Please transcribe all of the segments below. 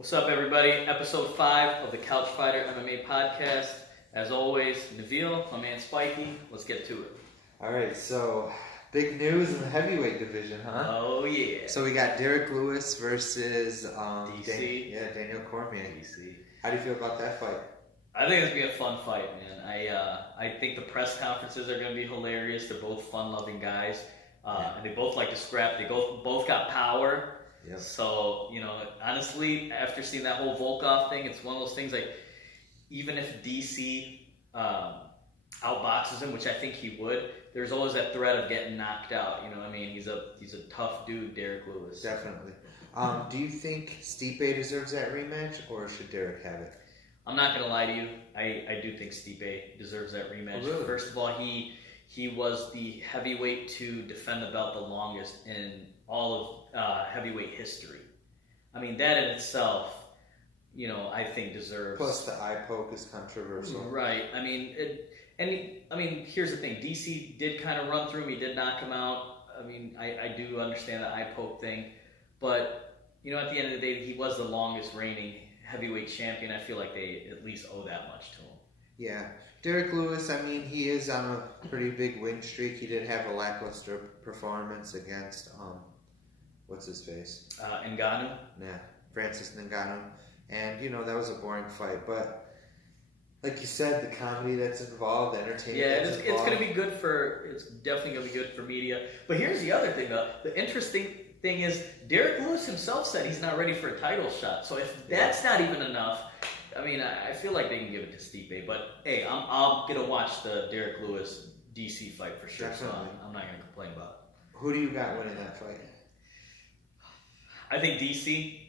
What's up, everybody? Episode 5 of the Couch Fighter MMA podcast. As always, Naveal, my man Spiky. Let's get to it. All right, so big news in the heavyweight division, huh? Oh, yeah. So we got Derrick Lewis versus DC. Daniel Cormier. DC. How do you feel about that fight? I think it's going to be a fun fight, man. I think the press conferences are going to be hilarious. They're both fun-loving guys. And they both like to scrap. They both got power. Yep. So, honestly, after seeing that whole Volkov thing, it's one of those things like, even if DC outboxes him, which I think he would, there's always that threat of getting knocked out. You know what I mean? He's a tough dude, Derrick Lewis. Definitely. Do you think Stipe deserves that rematch, or should Derrick have it? I'm not going to lie to you. I do think Stipe deserves that rematch. Oh, really? First of all, he was the heavyweight to defend the belt the longest in all of heavyweight history. I mean, that in itself, I think deserves. Plus, the eye poke is controversial. Right. I mean, here's the thing. DC did kind of run through him. He did knock him out. I mean, I do understand the eye poke thing. But, at the end of the day, he was the longest reigning heavyweight champion. I feel like they at least owe that much to him. Yeah. Derrick Lewis, I mean, he is on a pretty big win streak. He did have a lackluster performance against, what's his face? Ngannou? Yeah, Francis Ngannou. And, that was a boring fight. But, like you said, the comedy that's involved, the entertainment that's involved. It's going to be good it's definitely going to be good for media. But here's the other thing, though. The interesting thing is, Derrick Lewis himself said he's not ready for a title shot. So if that's not even enough, I mean, I feel like they can give it to Stipe. But, hey, I'm going to watch the Derrick Lewis DC fight for sure. Definitely. So I'm not going to complain about it. Who do you got winning that fight? I think DC,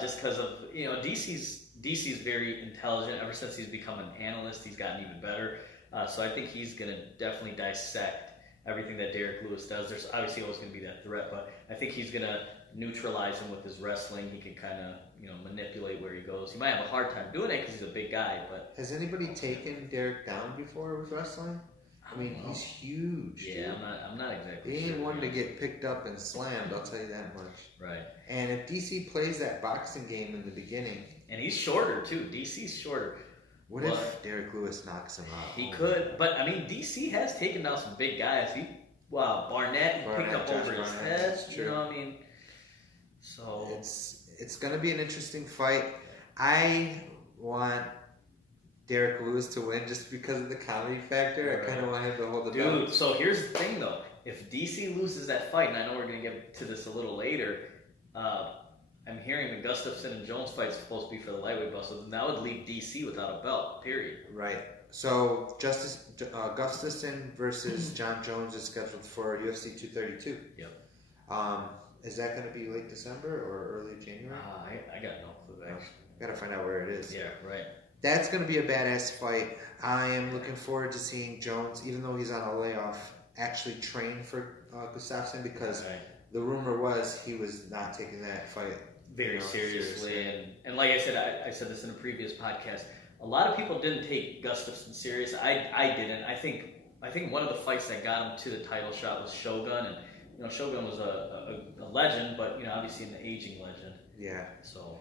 just because of, DC's very intelligent. Ever since he's become an analyst, he's gotten even better. So I think he's going to definitely dissect everything that Derrick Lewis does. There's obviously always going to be that threat, but I think he's going to neutralize him with his wrestling. He can kind of, manipulate where he goes. He might have a hard time doing it because he's a big guy, but... Has anybody taken Derrick down before with wrestling? I mean, he's huge. Yeah, dude. I'm not exactly He sure. ain't one to get picked up and slammed, I'll tell you that much. Right. And if DC plays that boxing game in the beginning... And he's shorter, too. DC's shorter. What if Derrick Lewis knocks him out? He could, but, I mean, DC has taken down some big guys. Barnett, he picked up over his head. You know what I mean? So... It's going to be an interesting fight. I want Derrick Lewis to win just because of the comedy factor. Right. I kind of want him to hold the belt. Dude, so here's the thing, though. If DC loses that fight, and I know we're going to get to this a little later, I'm hearing the Gustafsson and Jones fight is supposed to be for the lightweight belt, so that would leave DC without a belt, period. Right. So Gustafsson versus John Jones is scheduled for UFC 232. Yep. Is that going to be late December or early January? I got no clue, actually. Got to find out where it is. Yeah, right. That's going to be a badass fight. I am looking forward to seeing Jones, even though he's on a layoff, actually train for Gustafsson because the rumor was he was not taking that fight very seriously. And like I said, I said this in a previous podcast, a lot of people didn't take Gustafsson serious. I didn't. I think one of the fights that got him to the title shot was Shogun, and Shogun was a legend, but obviously an aging legend. Yeah. So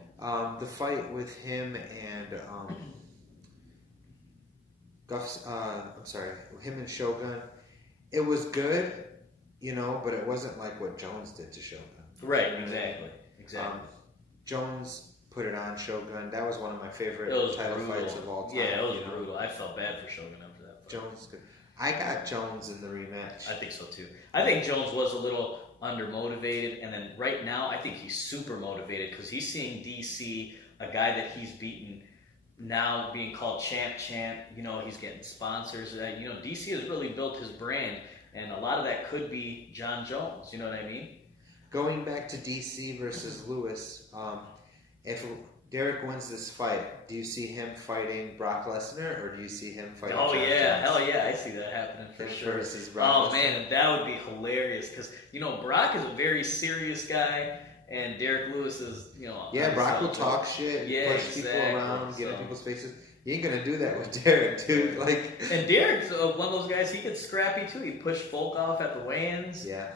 the fight with him and him and Shogun, it was good, but it wasn't like what Jones did to Shogun. Right. Exactly. Jones put it on Shogun. That was one of my favorite title fights of all time. Yeah, it was brutal. I felt bad for Shogun after that fight. Jones good. I got Jones in the rematch. I think so too. I think Jones was a little undermotivated, and then right now I think he's super motivated because he's seeing DC, a guy that he's beaten, now being called champ. He's getting sponsors. DC has really built his brand, and a lot of that could be John Jones. You know what I mean? Going back to DC versus Lewis, if Derrick wins this fight, do you see him fighting Brock Lesnar, or do you see him fighting John Jones? Hell yeah, I see that happening for sure. Versus Brock Lesnar. Man, that would be hilarious, because, Brock is a very serious guy, and Derrick Lewis is, Yeah, Brock will talk shit, push people around, get in people's faces. You ain't gonna do that with Derrick, dude. And Derrick's one of those guys. He gets scrappy too. He pushed Volkov at the weigh-ins. Yeah.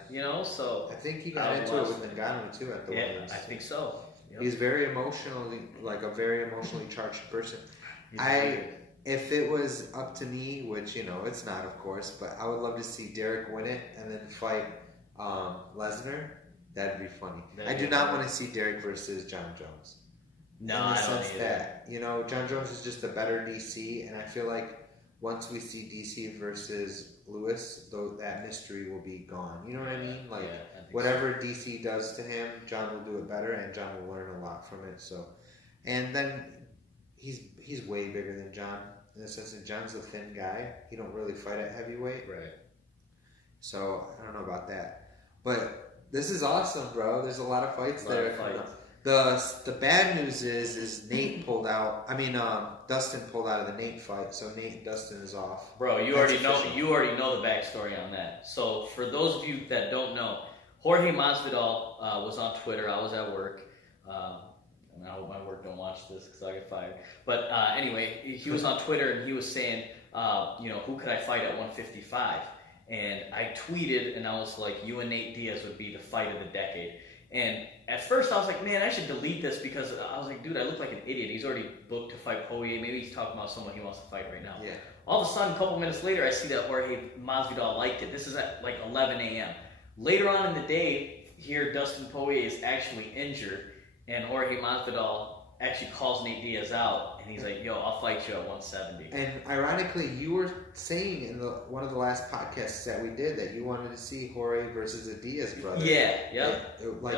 So I think he got into it with Ngannou too at the weigh-ins. I think so. Yep. He's very emotionally, like a very emotionally charged person. He's weird. If it was up to me, which it's not, of course, but I would love to see Derrick win it and then fight Lesnar. That'd be funny. I do not want to see Derrick versus John Jones. No, in the I don't sense either. that John Jones is just a better DC, and I feel like once we see DC versus Lewis, though, that mystery will be gone. You know what I mean? Like I think whatever DC does to him, John will do it better, and John will learn a lot from it. So, and then he's way bigger than John in the sense that John's a thin guy. He don't really fight at heavyweight, right? So I don't know about that, but this is awesome, bro. There's a lot of fights there. The bad news is Nate pulled out. I mean, Dustin pulled out of the Nate fight, so Nate and Dustin is off. Bro, you already know the backstory on that. So for those of you that don't know, Jorge Masvidal was on Twitter. I was at work. And I hope my work don't watch this because I get fired. But anyway, he was on Twitter and he was saying, who could I fight at 155? And I tweeted and I was like, you and Nate Diaz would be the fight of the decade. And at first I was like, man, I should delete this because I was like, dude, I look like an idiot. He's already booked to fight Poirier. Maybe he's talking about someone he wants to fight right now. Yeah. All of a sudden, a couple minutes later, I see that Jorge Masvidal liked it. This is at like 11 a.m. Later on in the day, here Dustin Poirier is actually injured, and Jorge Masvidal actually calls Nate Diaz out, and he's like, yo, I'll fight you at 170. And ironically, you were saying in one of the last podcasts that we did that you wanted to see Jorge versus a Diaz brother. Yeah,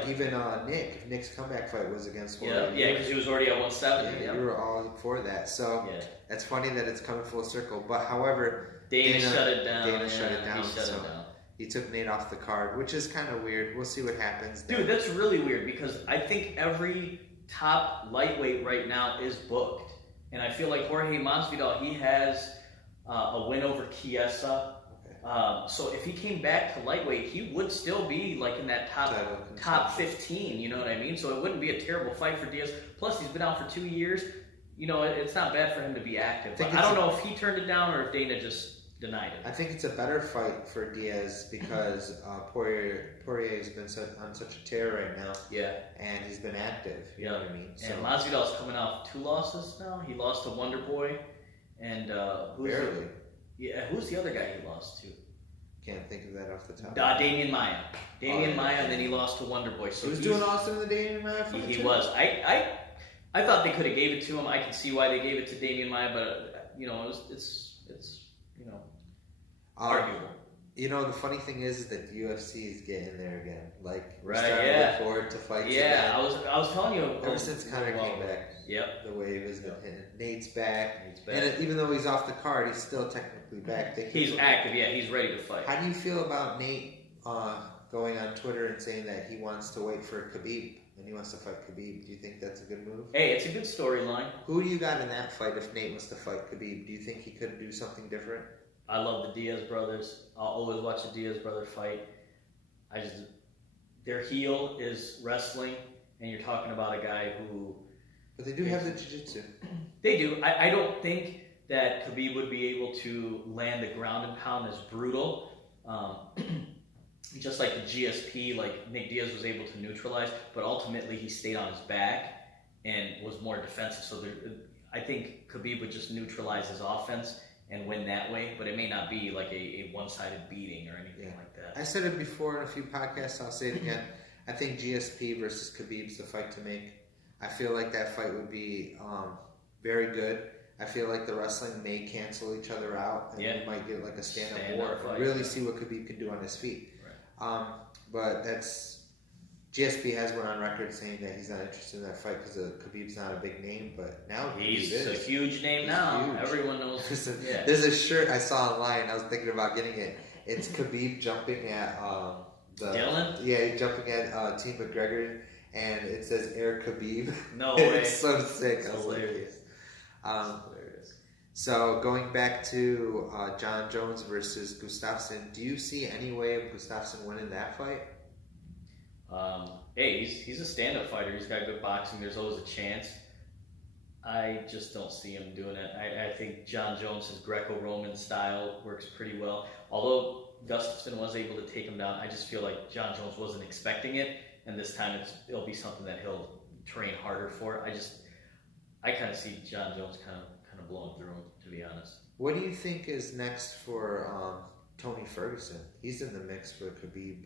Even Nick, if Nick's comeback fight was against Jorge. Yeah, because he was already at 170. Yeah, you were all for that. So that's funny that it's coming full circle. But however, Dana shut it down. Dana shut it down. He shut it down. He took Nate off the card, which is kind of weird. We'll see what happens. Dude, that's really weird because I think every top lightweight right now is booked. And I feel like Jorge Masvidal, he has a win over Chiesa. Okay. So if he came back to lightweight, he would still be like in that top 15, you know what I mean? So it wouldn't be a terrible fight for Diaz. Plus, he's been out for 2 years. It's not bad for him to be active. But I don't know if he turned it down or if Dana just denied it. I think it's a better fight for Diaz because Poirier has been on such a tear right now. Yeah. And he's been active. You know what I mean? And Masvidal's coming off 2 losses now. He lost to Wonder Boy. And barely. Who's the other guy he lost to? Can't think of that off the top. Damian Maia. Maia, and then he lost to Wonder Boy. So he was doing awesome in the Damian Maia fight. He was. I thought they could have gave it to him. I can see why they gave it to Damian Maia, but it's arguable. The funny thing is that the UFC is getting there again. Like, we're starting to look forward to fights again. I was telling you. Ever since Conor came back, the wave has been hitting. Nate's back. And even though he's off the card, he's still technically back. He's active, he's ready to fight. How do you feel about Nate going on Twitter and saying that he wants to wait for Khabib and he wants to fight Khabib? Do you think that's a good move? Hey, it's a good storyline. Who do you got in that fight if Nate was to fight Khabib? Do you think he could do something different? I love the Diaz brothers. I'll always watch a Diaz brother fight. Their heel is wrestling, and you're talking about a guy who... But they do have the jiu-jitsu. They do. I don't think that Khabib would be able to land the ground and pound as brutal. Just like the GSP, like Nick Diaz was able to neutralize, but ultimately he stayed on his back and was more defensive. So I think Khabib would just neutralize his offense and win that way, but it may not be like a one-sided beating or anything like that. I said it before in a few podcasts, I'll say it again. I think GSP versus Khabib's the fight to make. I feel like that fight would be very good. I feel like the wrestling may cancel each other out, and we might get like a stand-up war and really see what Khabib can do on his feet. Right. But GSP has went on record saying that he's not interested in that fight because Khabib's not a big name, but now he's a huge name now. Huge. Everyone knows. There's a shirt I saw online. I was thinking about getting it. It's Khabib jumping at Dylan. Yeah, jumping at Team McGregor, and it says Air Khabib. No way. It's so sick. That's hilarious. So going back to John Jones versus Gustafsson, do you see any way of Gustafsson winning that fight? Hey, he's a stand-up fighter. He's got good boxing. There's always a chance. I just don't see him doing it. I think John Jones' Greco-Roman style works pretty well. Although Gustafsson was able to take him down, I just feel like John Jones wasn't expecting it, and this time it'll be something that he'll train harder for. I kind of see John Jones kind of blowing through him, to be honest. What do you think is next for Tony Ferguson? He's in the mix for Khabib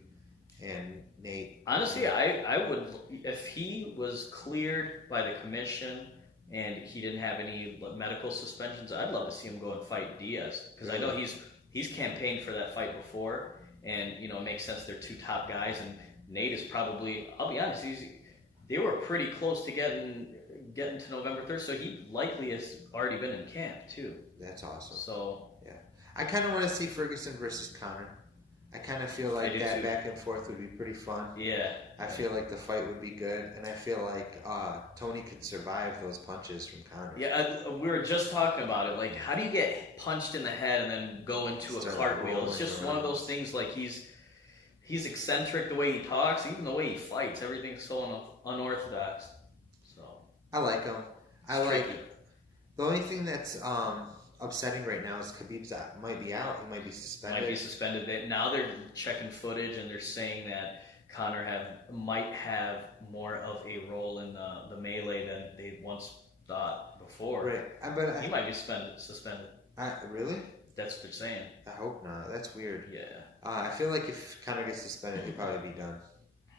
and Nate. Honestly, I would, if he was cleared by the commission and he didn't have any medical suspensions, I'd love to see him go and fight Diaz, because I know he's campaigned for that fight before, and it makes sense. They're two top guys, and Nate is probably, I'll be honest, they were pretty close to getting to November 3rd, so he likely has already been in camp too. That's awesome. So yeah, I kind of want to see Ferguson versus Conor. I kind of feel like that too. Back and forth would be pretty fun. Yeah. I feel like the fight would be good, and I feel like Tony could survive those punches from Conor. Yeah, we were just talking about it. Like, how do you get punched in the head and then go into a cartwheel? It's just one of those things. Like, he's eccentric the way he talks, even the way he fights. Everything's so unorthodox. So I like him. The only thing that's upsetting right now is Khabib's might be out. He might be suspended. Now they're checking footage and they're saying that Conor might have more of a role in the melee than they once thought before. Right, but he might be suspended. Really? That's what they're saying. I hope not. That's weird. Yeah. I feel like if Conor gets suspended, he'll probably be done.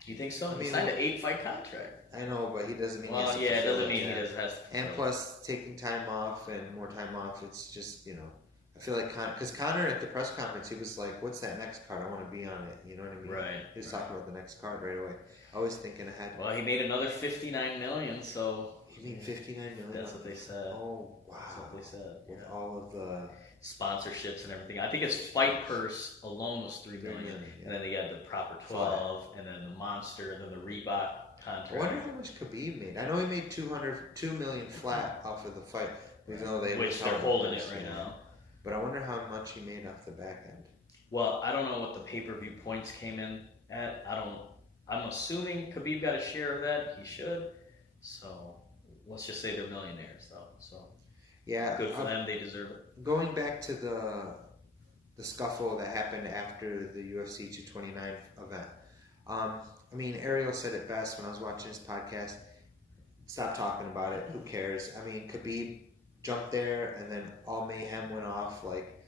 You think so? He signed an 8-fight contract. I know, but he doesn't mean. Well, yeah, it doesn't mean he has to. And plus, taking time off and more time off, it's just I feel like because Conor at the press conference, he was like, "What's that next card? I want to be on it." You know what I mean? Right. He was talking about the next card right away. Always thinking ahead. Well, he made another $59 million, so. He made $59 million. That's what they said. Oh wow. That's what they said. With all of the sponsorships and everything. I think his fight purse alone was $3 million, yeah. and then he had the proper 12, and then the Monster, and then the Reebok contract. I wonder how much Khabib made. I know he made $2 million flat off of the fight, even though which they're holding it right now. But I wonder how much he made off the back end. Well, I don't know what the pay-per-view points came in at. I'm assuming Khabib got a share of that. He should. So let's just say they're millionaires, though. So yeah, good for them. They deserve it. Going back to the scuffle that happened after the UFC 229 event. I mean, Ariel said it best when I was watching his podcast. Stop talking about it. Who cares? I mean, Khabib jumped there, and then all mayhem went off. Like,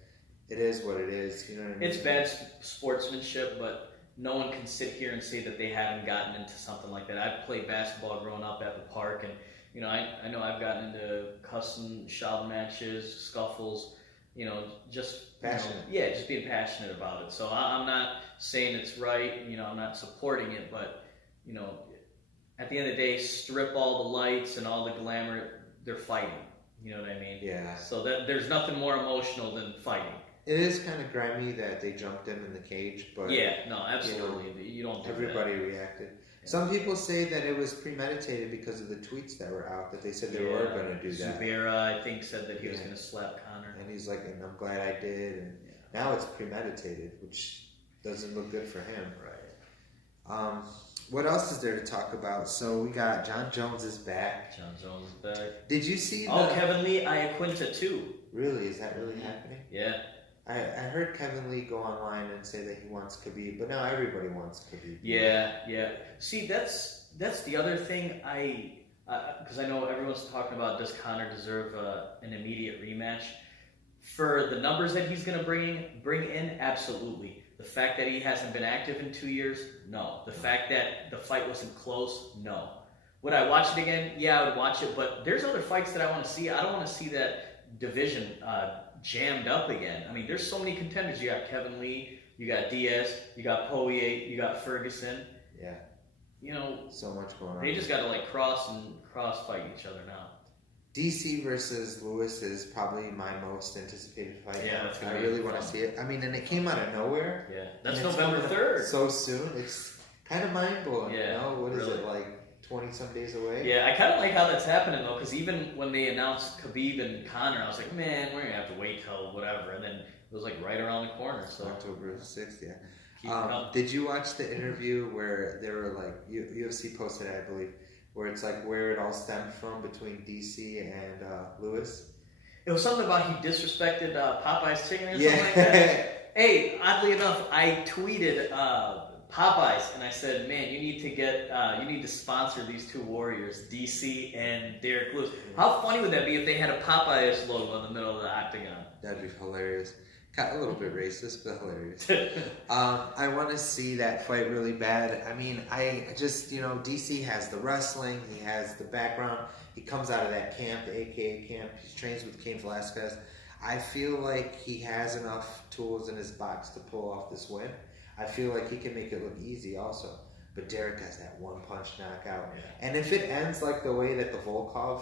it is what it is. You know what I mean? It's bad sportsmanship, but no one can sit here and say that they haven't gotten into something like that. I played basketball growing up at the park, and I know I've gotten into custom shove matches, scuffles. Just passionate. Just being passionate about it. So I'm not saying it's right. I'm not supporting it, but at the end of the day, strip all the lights and all the glamour. They're fighting. You know what I mean? Yeah. So there's nothing more emotional than fighting. It is kind of grimy that they jumped him in the cage, but yeah, no, absolutely. You don't do everybody that. reacted. Yeah. Some people say that it was premeditated because of the tweets that were out, that they said they were going to do that. Zubaira, I think, said that he was going to slap Conor. And he's like, and I'm glad I did. And now it's premeditated, which doesn't look good for him. Right. What else is there to talk about? So we got John Jones is back. John Jones is back. Did you see Kevin Lee Iaquinta too. Really? Is that really happening? Yeah. I heard Kevin Lee go online and say that he wants Khabib, but now everybody wants Khabib. Yeah. See, that's the other thing because I know everyone's talking about, does Conor deserve an immediate rematch? For the numbers that he's going to bring in, absolutely. The fact that he hasn't been active in 2 years, no. The fact that the fight wasn't close, no. Would I watch it again? Yeah, I would watch it, but there's other fights that I want to see. I don't want to see that division jammed up again. I mean, there's so many contenders. You got Kevin Lee, you got Diaz, you got Poirier, you got Ferguson. Yeah. So much going on. They just got to cross fight each other now. DC versus Lewis is probably my most anticipated fight. Yeah, I really want to see it. I mean, and it came out of nowhere. Yeah, that's November 3rd. So soon. It's kind of mind blowing. Yeah, What is really. it, like 20 some days away? Yeah, I kind of like how that's happening though, because even when they announced Khabib and Conor, I was like, man, we're gonna have to wait till whatever, and then it was like right around the corner. So October 6th, yeah. Keep did you watch the interview where they were like, UFC posted it, I believe, where it's like where it all stemmed from between DC and Lewis? It was something about he disrespected Popeye's chicken or something like that. Hey, oddly enough, I tweeted Popeyes, and I said, man, you need to sponsor these two warriors, DC and Derrick Lewis. How funny would that be if they had a Popeyes logo in the middle of the octagon? That'd be hilarious. A little bit racist, but hilarious. I want to see that fight really bad. I mean, I just, DC has the wrestling, he has the background, he comes out of that camp, the AKA camp, he trains with Cain Velasquez. I feel like he has enough tools in his box to pull off this win. I feel like he can make it look easy also. But Derrick has that one-punch knockout. Yeah. And if it ends like the way that the Volkov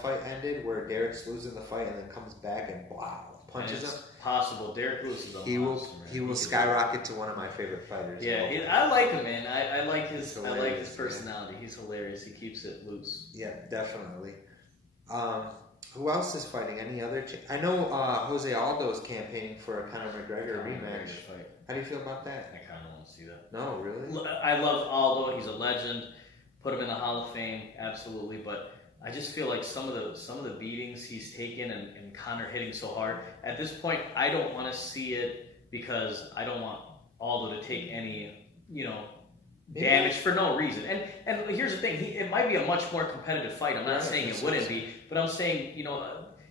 fight ended, where Derrick's losing the fight and then comes back and wow, punches him. Possible. Derrick Lewis is a monster, he will skyrocket to one of my favorite fighters. Yeah, I like him, man. I like his personality. He's hilarious. He keeps it loose. Yeah, definitely. Who else is fighting? Any other? I know Jose Aldo is campaigning for a Conor McGregor rematch. Fight. How do you feel about that? I kind of want to see that. No, really? I love Aldo. He's a legend. Put him in the Hall of Fame, absolutely. But I just feel like some of the beatings he's taken and Conor hitting so hard. At this point, I don't want to see it because I don't want Aldo to take any, damage for no reason. And here's the thing, it might be a much more competitive fight. I'm not saying it wouldn't be, but I'm saying,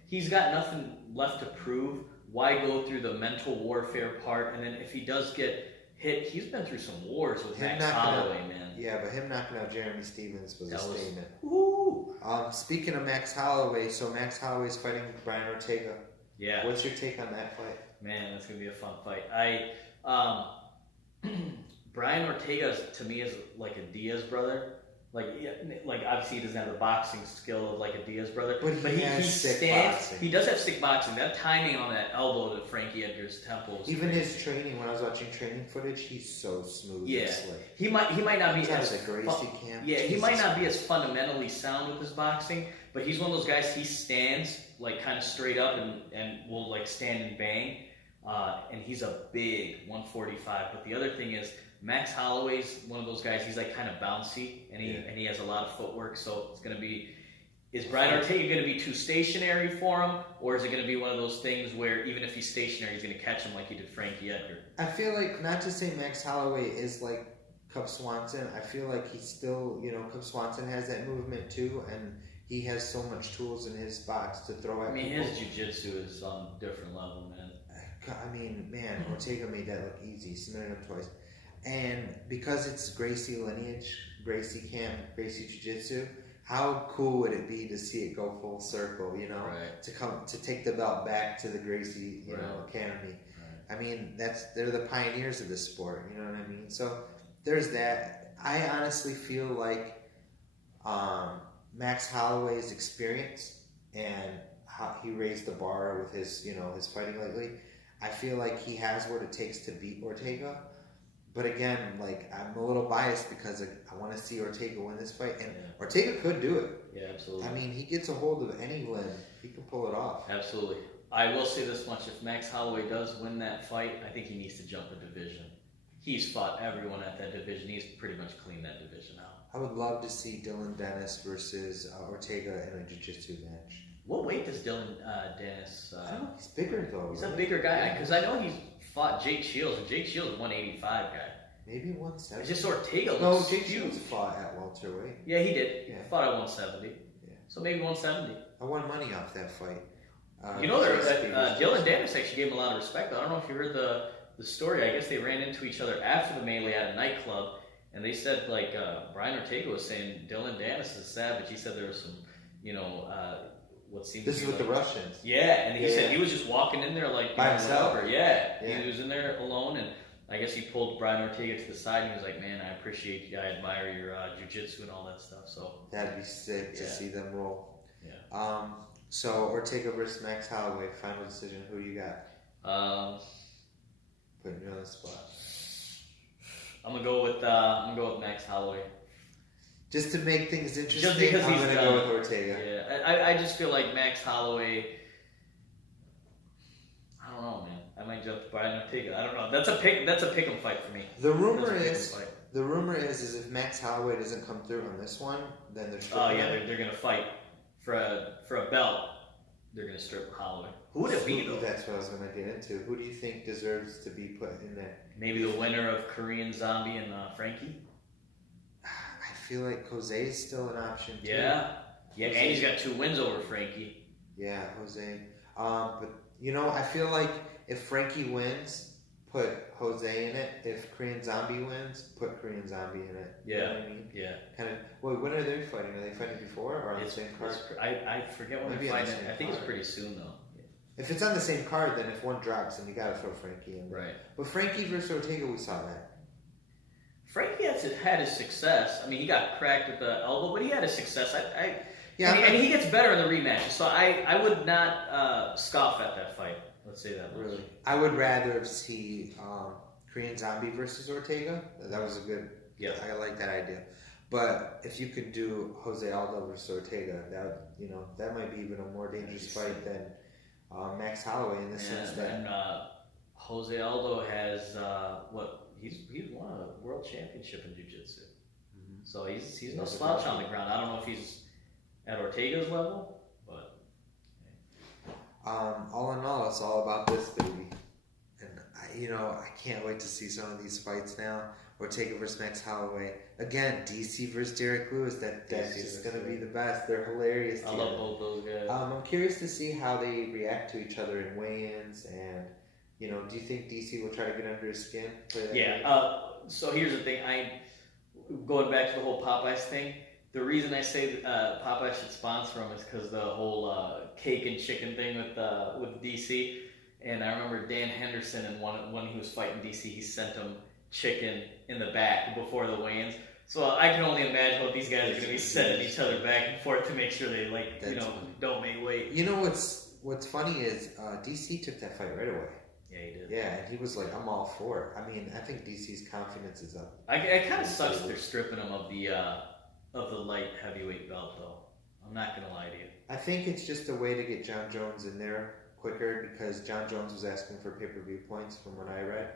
he's got nothing left to prove. Why go through the mental warfare part? And then if he does get hit, he's been through some wars with Max Holloway, man. Yeah, but him knocking out Jeremy Stephens was a statement. Woo! Speaking of Max Holloway, so Max Holloway's fighting Brian Ortega. Yeah. What's your take on that fight? Man, that's gonna be a fun fight. Brian Ortega to me is like a Diaz brother. Like obviously he doesn't have the boxing skill of like a Diaz brother, but he stands. Boxing. He does have sick boxing. That timing on that elbow to Frankie Edgar's temple. Even his training, when I was watching training footage, he's so smooth. Yeah, and slick. he might not be as camp. Yeah, he might not be as fundamentally sound with his boxing, but he's one of those guys. He stands like kind of straight up and will like stand and bang, and he's a big 145. But the other thing is, Max Holloway's one of those guys. He's like kind of bouncy, and he has a lot of footwork. So it's gonna be, is Brian Ortega gonna be too stationary for him, or is it gonna be one of those things where even if he's stationary, he's gonna catch him like he did Frankie Edgar? I feel like, not to say Max Holloway is like Cub Swanson. I feel like he's still, Cub Swanson has that movement too, and he has so much tools in his box to throw at people. His jiu-jitsu is on a different level, man. Ortega made that look easy. Submitted him twice. And because it's Gracie lineage, Gracie camp, Gracie Jiu-Jitsu, how cool would it be to see it go full circle, right. to take the belt back to the Gracie, academy. Right. I mean, they're the pioneers of this sport, you know what I mean? So there's that. I honestly feel like Max Holloway's experience and how he raised the bar with his, his fighting lately, I feel like he has what it takes to beat Ortega. But again, I'm a little biased because I want to see Ortega win this fight, and Ortega could do it. Yeah, absolutely. I mean, he gets a hold of any limb, he can pull it off. Absolutely. I will say this much: if Max Holloway does win that fight, I think he needs to jump a division. He's fought everyone at that division. He's pretty much cleaned that division out. I would love to see Dylan Dennis versus Ortega in a jiu-jitsu match. What weight does Dylan Dennis? I don't know. He's bigger though. He's a bigger guy because I know he's fought Jake Shields, and Jake Shields is 185 guy. Maybe 170. It's just Ortega looks No, Jake Shields fought at welterweight. Yeah, he did. Yeah. He fought at 170. Yeah. So maybe 170. I won money off that fight. Dylan Dennis actually gave him a lot of respect. I don't know if you heard the story. I guess they ran into each other after the melee at a nightclub, and they said Brian Ortega was saying Dylan Dennis is savage. He said there was some, what seemed this to be is with the Russians. Yeah, and he said he was just walking in there by himself. Yeah, he was in there alone, and I guess he pulled Brian Ortega to the side, and he was like, "Man, I appreciate you. I admire your jiu-jitsu and all that stuff." So that'd be sick to see them roll. Yeah. So Ortega versus Max Holloway, final decision. Who you got? Putting you on the spot. I'm gonna go with Max Holloway. Just to make things interesting, just because I'm gonna go with Ortega. Yeah, I just feel like Max Holloway. I don't know, man. I might jump to Brian Ortega. I don't know. That's a pick'em fight for me. The rumor is if Max Holloway doesn't come through on this one, then they're they're gonna fight for a belt. they're gonna strip Holloway. Who would it be though? That's what I was going to get into. Who do you think deserves to be put in there? Maybe the winner of Korean Zombie and Frankie. I feel like Jose is still an option too. Yeah, and he's got 2 wins over Frankie. Yeah, Jose. But you know, I feel like if Frankie wins, put Jose in it. If Korean Zombie wins, put Korean Zombie in it. Yeah. You know what I mean? Yeah. Kind of. Wait, when are they fighting? Are they fighting before or on the same card? I forget when they're fighting. I think it's pretty soon though. Yeah. If it's on the same card, then if one drops, then you got to throw Frankie in. Right. But Frankie versus Ortega, we saw that. Frankie had his success. I mean, he got cracked at the elbow, but he had his success. And he gets better in the rematches. So I would not scoff at that fight. Let's say that. Really, I would rather see Korean Zombie versus Ortega. That was a good. Yeah, I like that idea. But if you could do Jose Aldo versus Ortega, that might be even a more dangerous fight than Max Holloway in the sense that. And Jose Aldo has he's won a world championship in jiu-jitsu. Mm-hmm. So he's no slouch on the ground. I don't know if he's at Ortega's level, but all in all, it's all about this baby. And I can't wait to see some of these fights now. Ortega versus Max Holloway. Again, DC versus Derrick Lewis. That's just going to be the best. They're hilarious. I love both those guys. I'm curious to see how they react to each other in weigh-ins. And, do you think DC will try to get under his skin? Yeah. So here's the thing. Going back to the whole Popeyes thing, the reason I say Popeyes should sponsor him is because the whole cake and chicken thing with DC. And I remember Dan Henderson, and when he was fighting DC, he sent him chicken in the back before the weigh-ins. So I can only imagine what these guys are going to be sending each other back and forth to make sure they don't make weight. What's funny is DC took that fight right away. Yeah, he did. Yeah, and he was like, "I'm all for it." I mean, I think DC's confidence is up. I kind of sucks that they're stripping him of the light heavyweight belt, though. I'm not gonna lie to you. I think it's just a way to get John Jones in there quicker because John Jones was asking for pay-per-view points from what I read.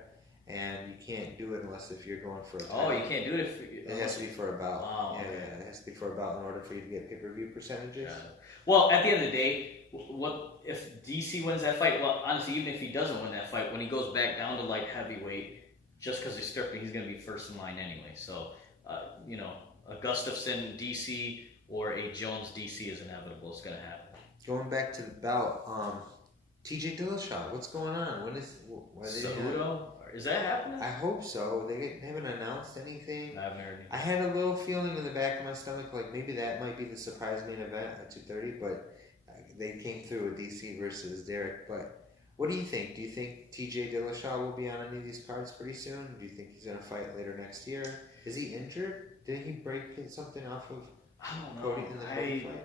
And you can't do it unless if you're going for a title. Oh, you can't do it if... It has to be for a bout. Oh, okay. Yeah, it has to be for a bout in order for you to get pay-per-view percentages. Yeah. Well, at the end of the day, what if DC wins that fight? Well, honestly, even if he doesn't win that fight, when he goes back down to light heavyweight, just because he's stripping, he's going to be first in line anyway. So, a Gustafsson DC or a Jones DC is inevitable. It's going to happen. Going back to the bout, TJ Dillashaw, what's going on? Cejudo? Is that happening? I hope so. They haven't announced anything. I haven't heard anything. I had a little feeling in the back of my stomach, like maybe that might be the surprise main event at 2:30, but they came through with DC versus Derrick. But what do you think? Do you think TJ Dillashaw will be on any of these cards pretty soon? Do you think he's going to fight later next year? Is he injured? Didn't he break something off of Cody in the Cody fight?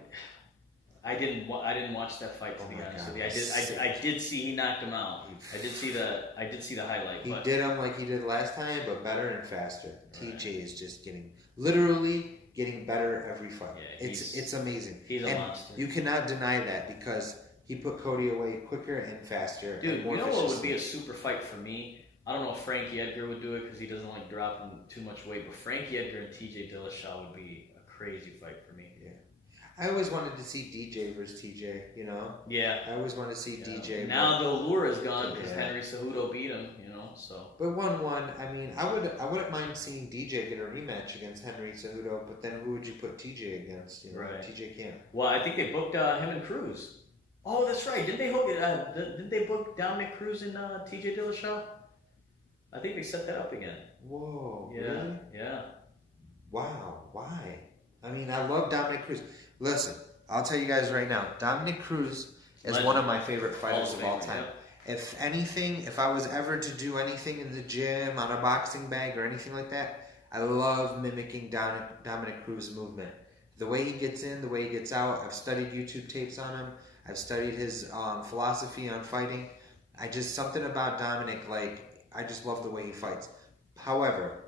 I didn't watch that fight to be honest with you. I did see he knocked him out. I did see the highlight. He did him like he did last time, but better and faster. Right. TJ is just literally getting better every fight. Yeah, it's amazing. He's a monster. You cannot deny that because he put Cody away quicker and faster. Dude, you know what would be a super fight for me? I don't know if Frankie Edgar would do it because he doesn't like dropping too much weight, but Frankie Edgar and TJ Dillashaw would be a crazy fight for me. Yeah. I always wanted to see DJ versus TJ, Yeah. I always wanted to see DJ. Now the allure is gone because Henry Cejudo beat him, so. But 1-1, I mean, I wouldn't mind seeing DJ get a rematch against Henry Cejudo, but then who would you put TJ against? Right. TJ can't. Well, I think they booked him and Cruz. Oh, that's right. Didn't they book Dominic Cruz and TJ Dillashaw? I think they set that up again. Whoa. Yeah. Really? Yeah. Wow. Why? I mean, I love Dominic Cruz. Listen, I'll tell you guys right now, Dominic Cruz is one of my favorite fighters of all time. Yeah. If anything, if I was ever to do anything in the gym, on a boxing bag or anything like that, I love mimicking Dominic Cruz's movement. The way he gets in, the way he gets out. I've studied YouTube tapes on him. I've studied his philosophy on fighting. Something about Dominic, I just love the way he fights. However,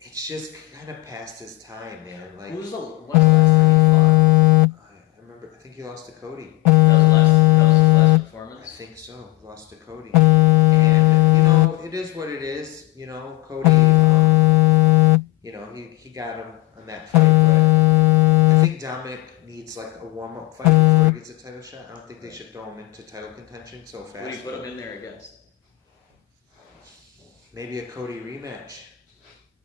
it's just kind of past his time, man. Who's the last time he fought? I remember. I think he lost to Cody. That was his last performance. I think so. Lost to Cody, and it is what it is. Cody. He got him on that fight, but I I think Dominic needs like a warm-up fight before he gets a title shot. I don't think they should throw him into title contention so fast. Who do you put him in there against? Maybe a Cody rematch.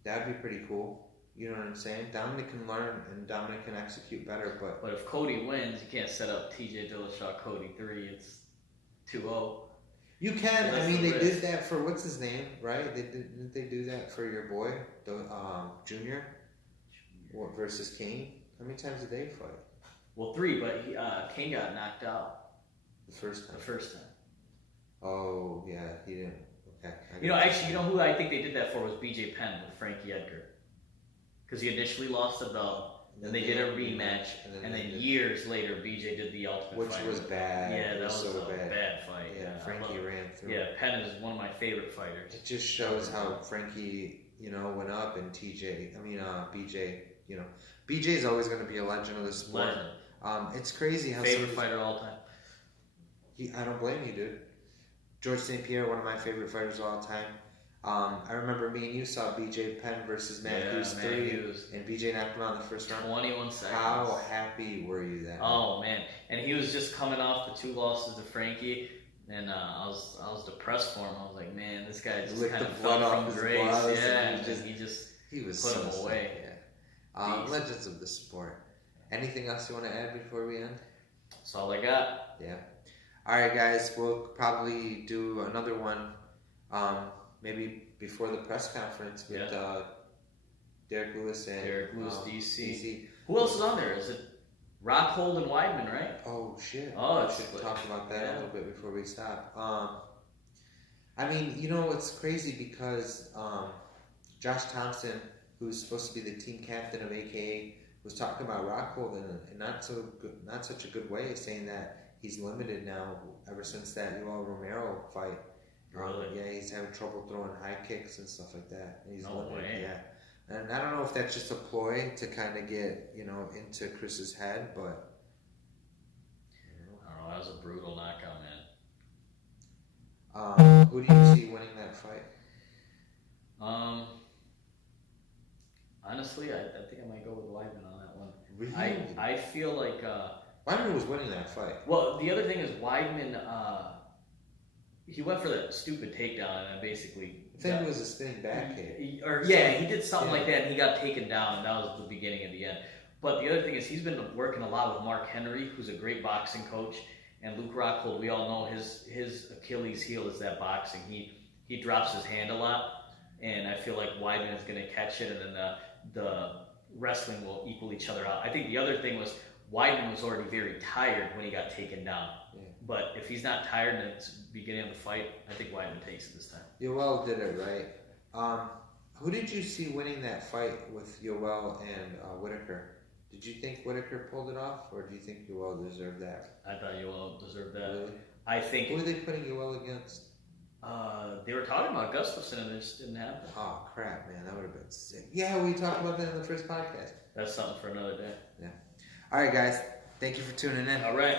That'd be pretty cool. You know what I'm saying? Dominic can learn and Dominic can execute better, But if Cody wins, you can't set up TJ Dillashaw Cody 3. It's 2-0. you can. I mean, they did that for what's his name, right? Didn't they do that for your boy, Junior, versus Kane? How many times did they fight? Well, 3, but Kane got knocked out The first time. the first time. Oh yeah, he didn't. Okay. Actually, you know who I think they did that for was BJ Penn with Frankie Edgar, because he initially lost the belt. Then they did a rematch, and then years later, BJ did the Ultimate which Fighter. was bad. Yeah, that was so a bad fight. Yeah, Frankie ran through. Yeah, Penn is one of my favorite fighters. It just shows how Frankie, went up, and BJ, BJ is always going to be a legend of the sport. Legend. It's crazy how favorite fighter of all time. I don't blame you, dude. George St. Pierre, one of my favorite fighters of all time. I remember me and you saw BJ Penn versus Matt Hughes 3, and BJ knocked him out in the first round. 21 seconds. How happy were you that Oh man, and he was just coming off the 2 losses to Frankie, and I was depressed for him. I was like, man, this guy just kind of fell from grace. Yeah, he was put him away. Yeah. Legends of the sport. Anything else you want to add before we end? That's all I got. Yeah. All right, guys. We'll probably do another one. Maybe before the press conference with Derrick Lewis and DC. Who else is on there? Is it Rockhold and Weidman, right? Oh shit! Oh, we should talk about that a little bit before we stop. I mean, it's crazy because Josh Thompson, who's supposed to be the team captain of AKA, was talking about Rockhold in not such a good way, saying that he's limited now ever since that Yoel Romero fight. Really? Yeah, he's having trouble throwing high kicks and stuff like that. He's no way. Yeah, and I don't know if that's just a ploy to kind of get into Chris's head, but I don't know. That was a brutal knockout, man. Who do you see winning that fight? Honestly, I think I might go with Weidman on that one. Really? I feel like Weidman was winning that fight. Well, the other thing is Weidman. He went for that stupid takedown and basically. I think it was a spinning back kick. He did something like that, and he got taken down, and that was the beginning of the end. But the other thing is, he's been working a lot with Mark Henry, who's a great boxing coach, and Luke Rockhold. We all know his Achilles heel is that boxing. He drops his hand a lot, and I feel like Weidman is going to catch it, and then the wrestling will equal each other out. I think the other thing was Weidman was already very tired when he got taken down. Yeah. But if he's not tired and it's beginning of the fight, I think Weidman takes it this time. Yoel did it right. Who did you see winning that fight with Yoel and Whitaker? Did you think Whitaker pulled it off, or do you think Yoel deserved that? I thought Yoel deserved that. Really? I think. Who are they putting Yoel against? They were talking about Gustafsson, and it just didn't happen. Oh crap, man, that would have been sick. Yeah, we talked about that in the first podcast. That's something for another day. Yeah. All right, guys. Thank you for tuning in. All right.